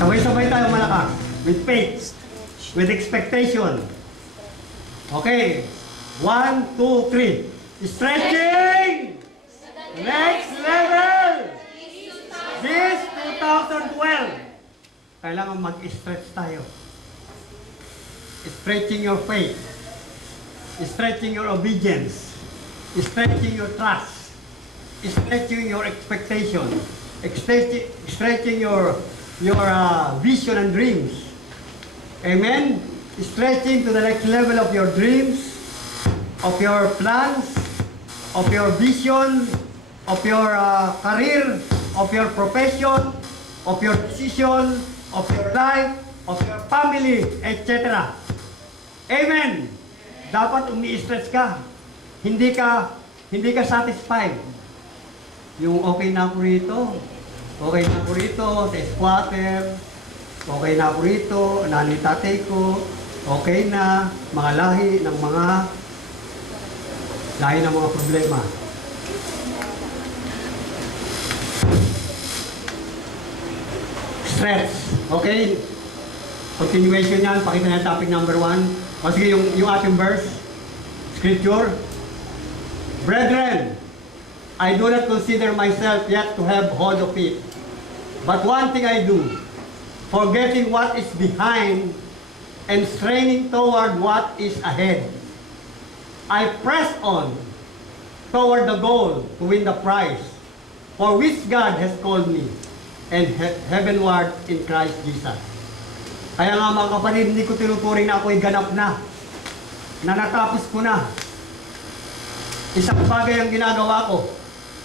Sabay-sabay tayo malakas. With faith. With expectation. Okay. 1, 2, 3. Stretching! Next level! This 2012. Kailangan mag-stretch tayo. Stretching your faith. Stretching your obedience. Stretching your trust. Stretching your expectation. Stretching your vision and dreams. Amen? Stretching to the next level of your dreams, of your plans, of your vision, of your career, of your profession, of your decision, of your life, of your family, etc. Amen. Dapat umi-stretch ka. Hindi ka satisfied. Yung okay na ako rito. Okay na ako rito sa squatter. Okay na ako rito, nanay tatay ko. Okay na, mga lahi ng mga problema. Stretch. Okay? Continuation yan. Pakita niya topic number 1. O sige, yung ating verse. Scripture. Brethren, I do not consider myself yet to have hold of it. But one thing I do, forgetting what is behind and straining toward what is ahead. I press on toward the goal to win the prize for which God has called me and heavenward in Christ Jesus. Kaya nga mga kapatid, hindi ko tinuturing na ako'y ganap na natapos ko na. Isang bagay ang ginagawa ko.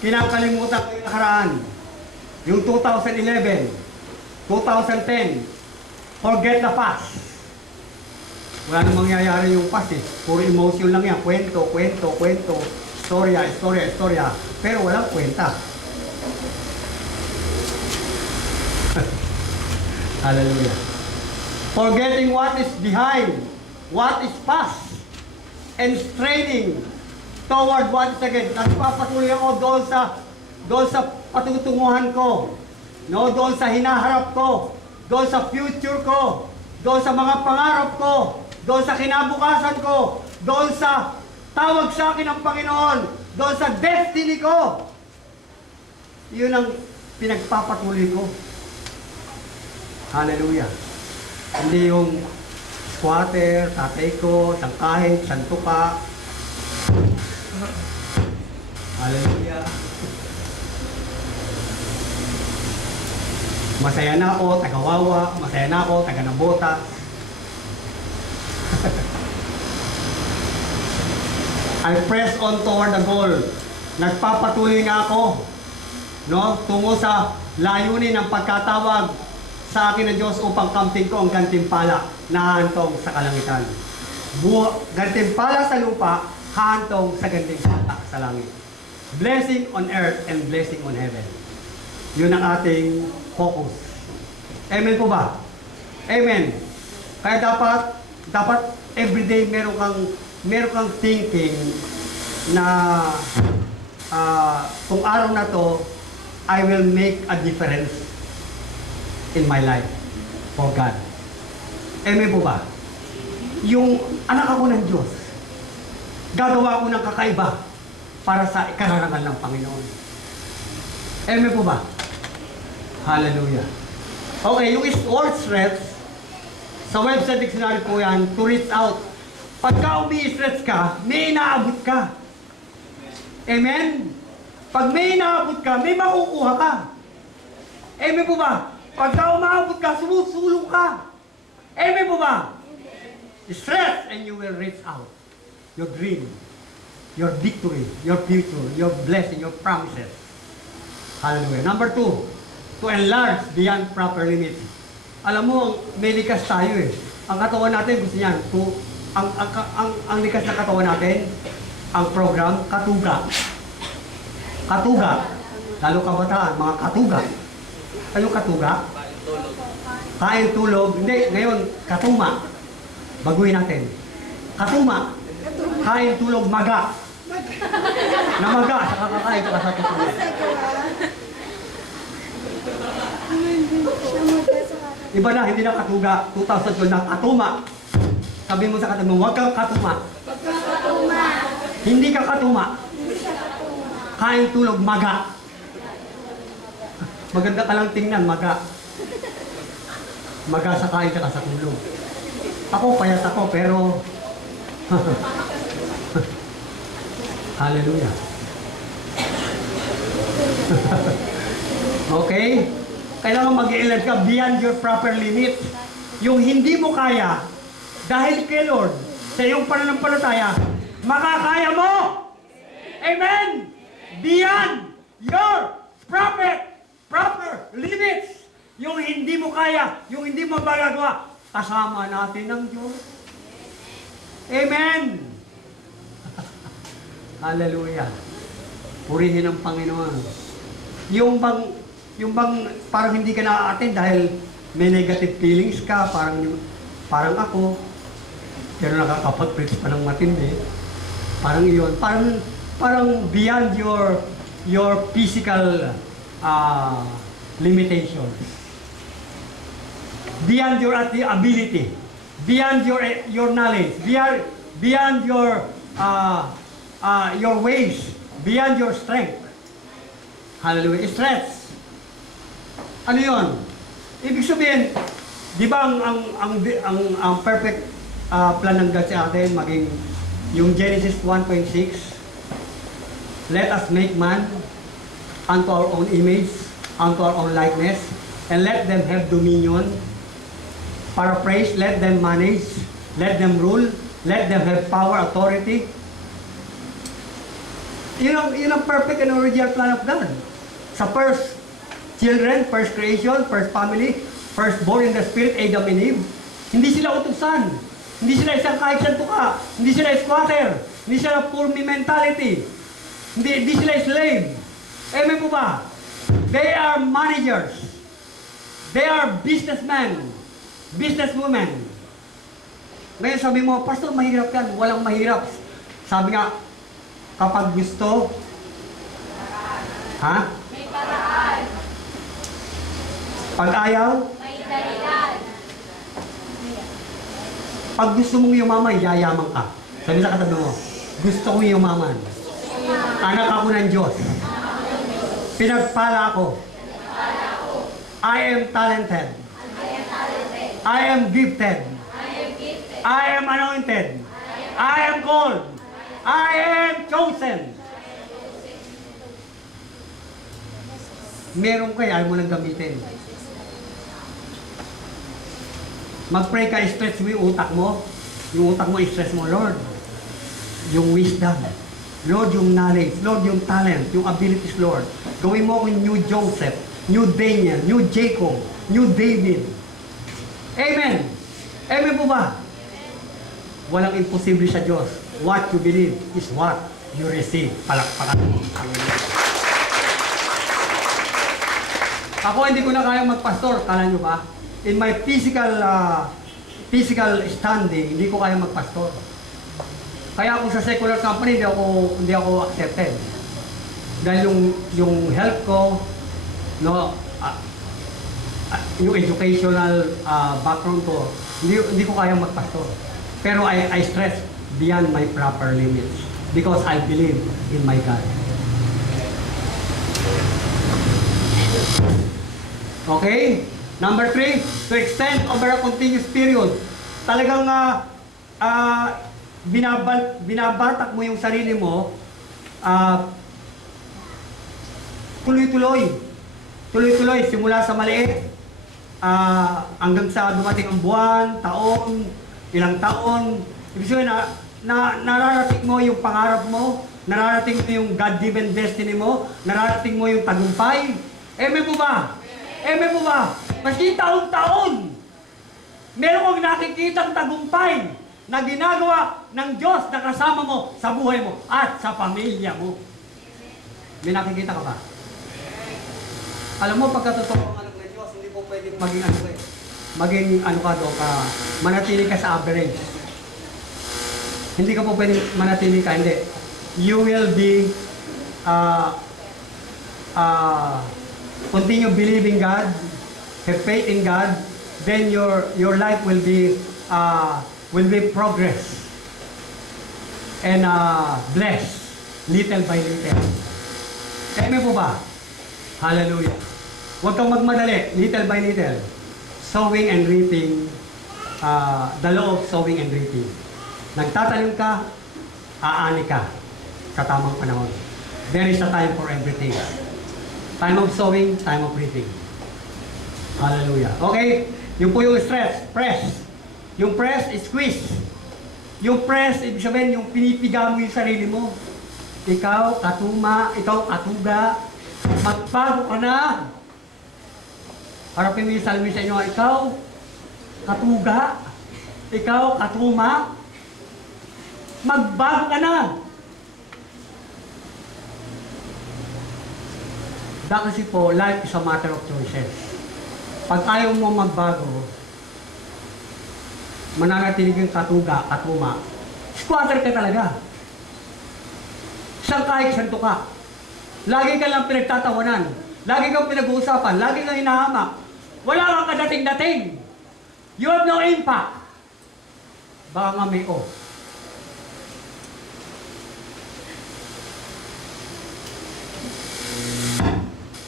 Kinakalimutan ko yung nakaraan. Yung 2011, 2010, forget the past. Wala namang mangyayari yung past eh. Puro emotion lang yan. Kwento. Istorya. Pero walang kwenta. Hallelujah. Forgetting what is behind, what is past, and straining toward what is ahead. Nagpapatuloy ako doon sa patutunguhan ko, no? Doon sa hinaharap ko, doon sa future ko, doon sa mga pangarap ko, doon sa kinabukasan ko, doon sa tawag sa akin ng Panginoon, doon sa destiny ko. Yun ang pinagpapatuloy ko. Hallelujah. Hindi yung squatter, tatay ko, sangkahit, santuka. Hallelujah. Masaya na ako, taga-Wawa. Masaya na ako, taga-Nabota. I press on toward the goal. Nagpapatuloy nga ako, no, tungo sa layunin ng pagkatawag sa akin ng Diyos upang kamtin ko ang gantimpala na hantong sa kalangitan. Gantimpala sa lupa, hantong sa gantimpala sa langit. Blessing on earth and blessing on heaven. Yun ang ating focus. Amen po ba? Amen. Kaya dapat everyday meron kang thinking na kung araw na to, I will make a difference in my life for God. Amen po ba? Yung anak ako ng Diyos, gagawa ko ng kakaiba para sa ikararangal ng Panginoon. Amen po ba? Hallelujah. Okay, yung word stretch, sa website dictionary po yan, to reach out. Pagka umi-stretch ka, may inaabot ka. Amen? Pag may inaabot ka, may makukuha ka. Amen po ba? Pagka umaabot ka, sumusulong ka. Amen po ba? Stretch and you will reach out. Your dream, your victory, your future, your blessing, your promises. Hallelujah. Number 2, to enlarge beyond proper limits. Alam mo, may likas tayo eh. Ang katawan natin, gusto niyan. Ang likas na katawan natin, ang program, katuga. Katuga. Lalo kabataan, mga katuga. Anong katuga? Kain, tulog. Hindi, ngayon, katuma. Baguhin natin. Katuma. Kain, tulog, maga. Namaga sa kakakain ka sa tutulog. Iba na, hindi na katuga. 2012 na katuma. Sabi mo sa katabi mo, huwag kang katuma. Hindi ka katuma. Kain tulog, maga. Maganda ka lang tingnan, maga. Maga sa kain ka sa tulog. Ako, payat ako, pero... Hallelujah. Okay? Kailangan mag-iilad ka beyond your proper limit. Yung hindi mo kaya, dahil kay Lord, sa iyong pananampalataya, makakaya mo! Amen! Beyond your proper limits. Yung hindi mo kaya, yung hindi mo magagawa, kasama natin ng Diyos. Amen! Hallelujah. Purihin ang Panginoon. Yung bang parang hindi ka na-attend dahil may negative feelings ka, parang ako, pero nakakapag-preach pa ng matindi. Parang iyon. Parang beyond your physical limitations. Beyond your ability. Beyond your knowledge. Beyond your ways. Beyond your strength. Hallelujah. Stress. Ano yun? Ibig sabihin, di ba ang perfect plan ng God sa atin, maging yung Genesis 1:6, let us make man unto our own image, unto our own likeness, and let them have dominion. Paraphrase, let them manage, let them rule, let them have power, authority. Yun ang perfect and original plan of God. Sa first children, first creation, first family, first born in the spirit, Adam and Eve, hindi sila utusan. Hindi sila isang kahit saan tuka. Hindi sila squatter. Hindi sila poor me mentality. Hindi sila slave. Amen po ba? They are managers. They are businessmen. Businesswomen. Ngayon sabi mo, Pastor, mahirap yan. Walang mahirap. Sabi nga, kapag gusto, ha? May paraan. Pag ayaw, May dahilan. pag gusto mong yumaman, yayaman ka. Sabi sa katabi mo, gusto kong yumaman. Anak ako ng Diyos. Pinagpala ako. I am talented. I am gifted. I am anointed. I am called. I am chosen. Meron kayo, ayaw mo nang gamitin. Mag-pray ka, stretch mo yung utak mo. Yung utak mo, stress mo, Lord. Yung wisdom. Lord, yung knowledge. Lord, yung talent. Yung abilities, Lord. Gawin mo akong new Joseph, new Daniel, new Jacob, new David. Amen. Amen po ba? Walang imposible sa Diyos. What you believe is what you receive. Palakpakan mo. Ako hindi ko na kayang magpastor. Kala nyo ba? In my physical standing, hindi ko kayang magpastor. Kaya ako sa secular company, hindi ako accepted. Dahil yung health ko, no, yung educational background ko, hindi ko kayang magpastor. Pero I stress beyond my proper limits because I believe in my God. Okay? Number 3, to extend over a continuous period. Talagang binabatak mo yung sarili mo, tuloy-tuloy. Tuloy-tuloy, simula sa maliit, hanggang sa dumating ang buwan, taon, ilang taon. Ibig sabihin na nararating mo yung pangarap mo, nararating mo yung God-given destiny mo, nararating mo yung tagumpay. Amen po ba? Amen po ba? Maski taon-taon, meron kang nakikitang tagumpay na ginagawa ng Diyos na kasama mo sa buhay mo at sa pamilya mo. May nakikita ka ba? Alam mo, pagkatotoo ang anak ng Diyos, hindi po pwede maging ano ka doon, manatili ka sa average. Hindi ka po pwede manatili ka, hindi. You will be continue believing God, have faith in God, then your life will be progress and blessed little by little. Amen po ba? Hallelujah. Huwag kang magmadali, little by little. Sowing and reaping, the law of sowing and reaping. Nagtatanim ka, aani ka sa tamang panahon. There is a time for everything. Time of sowing, time of reaping. Hallelujah. Okay? Yung po yung stress, press. Yung press, squeeze. Yung press, ibig sabihin, yung pinipiga mo yung sarili mo. Ikaw, katuma, ikaw, katuga, magbago ka na. Harapin mo yung salmi sa inyo, ikaw, katuga, ikaw, katuma, magbago ka na. Dahil kasi po, life is a matter of choices. Pag ayaw mo magbago, mananatilig kang katuga, katuma, squatter ka talaga. Isang kahit santo ka. Lagi ka lang pinagtatawanan. Lagi kang pinag-uusapan. Lagi kang hinahamak. Wala kang kadating-dating. You have no impact. Baka nga may o.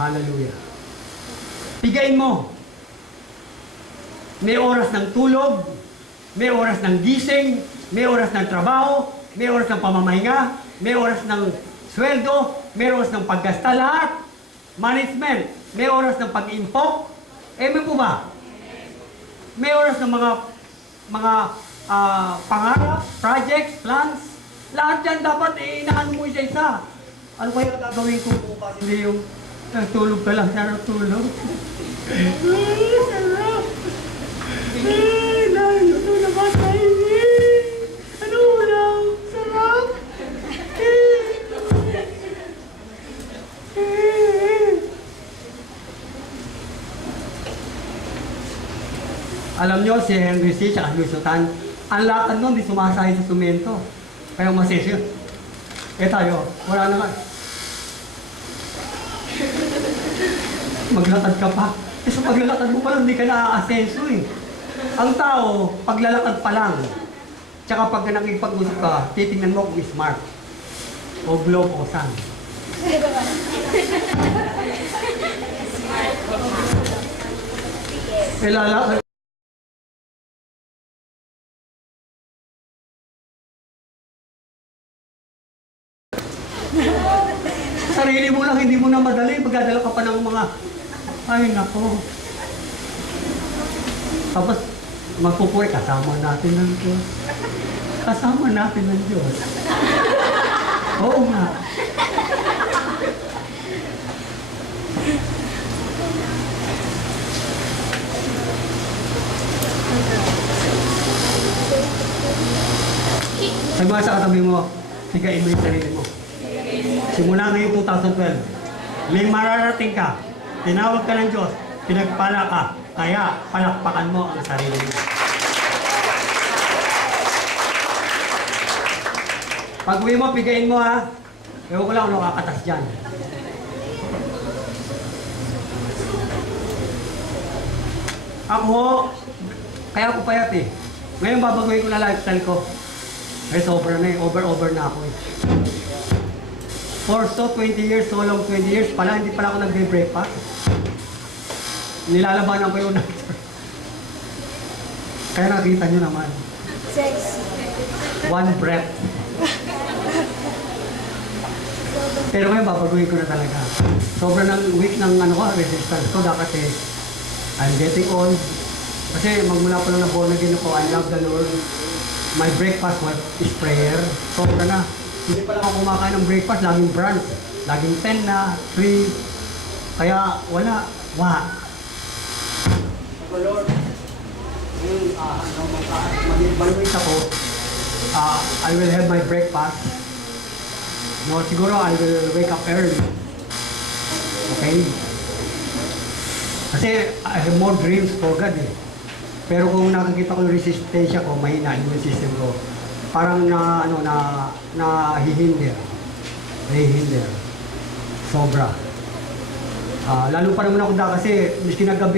Hallelujah. Pigain mo. May oras ng tulog, may oras ng gising, may oras ng trabaho, may oras ng pamamahinga, may oras ng sweldo, may oras ng paggasta lahat. Management, may oras ng pag-impok. Amen po ba? May oras ng mga pangarap, projects, plans. Lahat yan dapat inaano mo isa-isa. Ano kaya gagawin ko bukas? Hindi yung tulog ka lang, sarap tulog. Sarap. Ito naman tayo. Ano ulam? Sarap. Alam nyo, si Henry C. at Luis Sultan, ang lakad nun, di sumasahin sa sumento. Kaya masisyo. Tayo, wala na nga. Maglakad ka pa. Sa paglalakad mo pa lang, hindi ka na-aasenso eh. Ang tao, paglalakad pa lang. Tsaka pag nakipag-usap ka, titingnan mo kung smart. O globe o sun. Lalakad. Sarili mo lang, hindi mo na madali. Magdadala ka pa ng mga, ay nako. Tapos, magpupuwi, kasama natin ng Diyos. Kasama natin ng Diyos. Oo nga. Sabi mo sa katabi mo, higain mo yung sarili mo. Simula ngayon 2012, may mararating ka, tinawag ka ng Diyos, pinagpala ka, kaya palakpakan mo ang sarili mo. Pag uwi mo, pigain mo ha. Ewan ko lang ano kakatas dyan. Ako, kaya ako payat eh. Ngayon babaguhin ko na lifestyle ko. Ay, sobra na eh. Over na ako eh. For so 20 years, so long 20 years, pala hindi pala ako nagbe-breakfast. Nilalabanan ko yung doctor. Kaya nakita nyo naman. Sex. One breath. Pero ngayon, babaguhin ko na talaga. Sobra ng weak ng resistance ko. Kasi I'm getting old. Kasi magmula pa lang na born again ako, I love the Lord. My breakfast is prayer. Sobra na. Hindi pa lang ako kumakain ng breakfast, laging brunch. Laging 10 na, 3. Kaya wala. So Lord, mag-evaluate ako. I will have my breakfast. No, siguro I will wake up early. Okay? Kasi I have more dreams for God eh. Pero kung nakikita ko yung resistensya ko, mahina yung system ko. Parang nahihinder. Sobra. Lalo pa naman ako kasi miskin na gabi